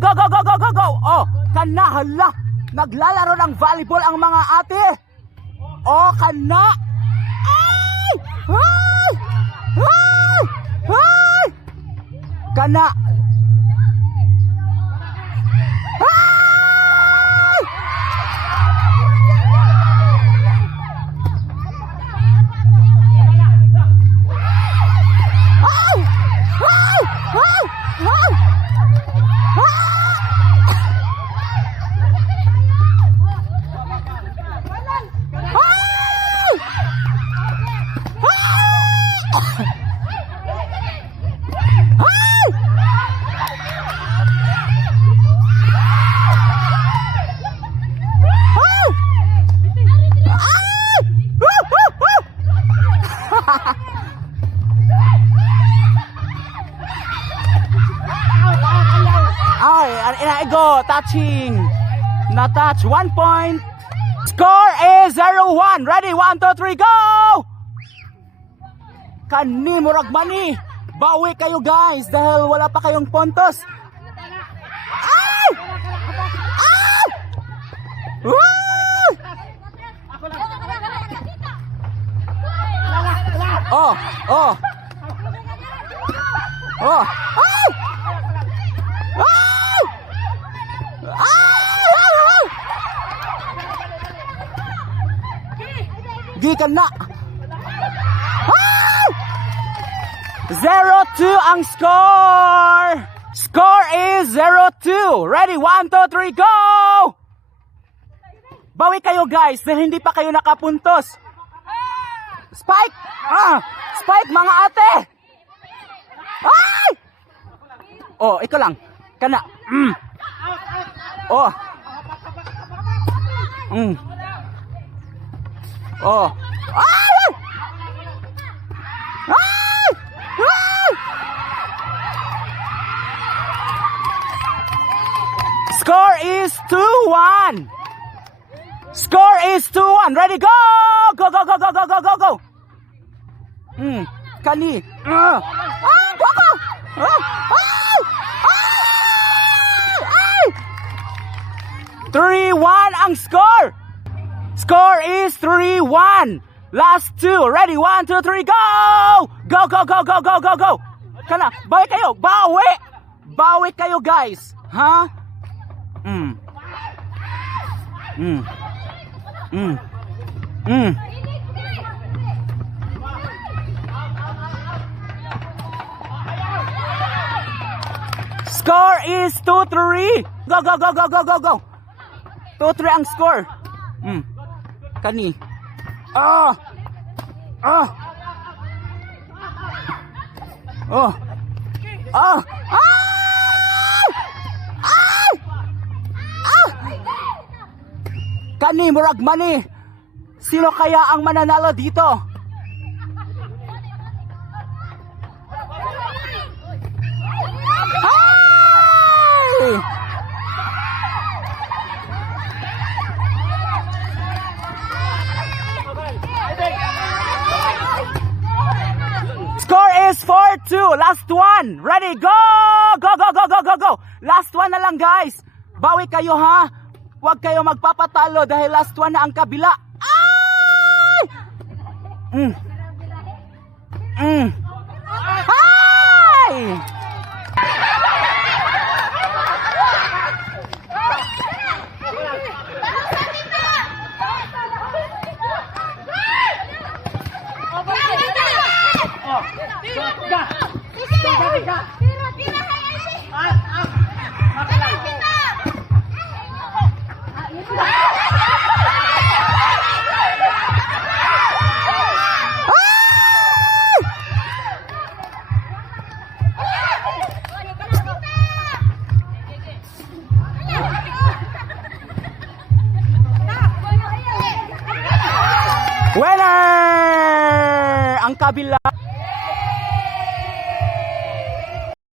go, go, go, go, go, go. Oh, kana, hala. Naglalaro ng volleyball ang mga ate. Oh, kana. Ay! Ay! Ay! Ay! Kana. Ay! Ay! Ay! Ay! Ay! Ay, go, touching. Na-touch, 1 point. Score is 0-1. Ready, 1, 2, 3, go! Kani, murag mani. Bawi kayo guys, dahil wala pa kayong puntos. Ay! Ay! Woo! Oh, oh. Oh, ay! Ay! Ay! Gikan na. Ay! 0-2 ang score. Score is 0-2. Ready? 1, 2, 3, go! Bawi kayo guys dahil hindi pa kayo nakapuntos. Spike! Spike mga ate! Ay! Oh, ikaw lang. Kana. Oh. Oh. Ay! Ay! Ay! Score is 2-1. Score is 2-1. Ready, go! Go, go, go, go, go, go, go, go. Kani. Go, go! Ay! Ay! 3-1 ang score. Score is 3-1. Last two. Ready? 1, 2, 3, go! Go, go, go, go, go, go, go. Kana, bawi kayo. Bawi. Bawi kayo, guys. Ha? Score is 2-3. Go, go, go, go, go, go, go. 2-3 ang score. Kani. Oh. Oh. Oh. Oh. Ay! Ay! Ah! Kani, murag mani. Sino kaya ang mananalo dito? Score is 4-2. Last one. Ready? Go! Go, go, go, go, go, go. Last one na lang, guys. Bawi kayo, ha? Huwag kayo magpapatalo dahil last one na ang kabila. Ay! Ay! Winner! Ang kabila.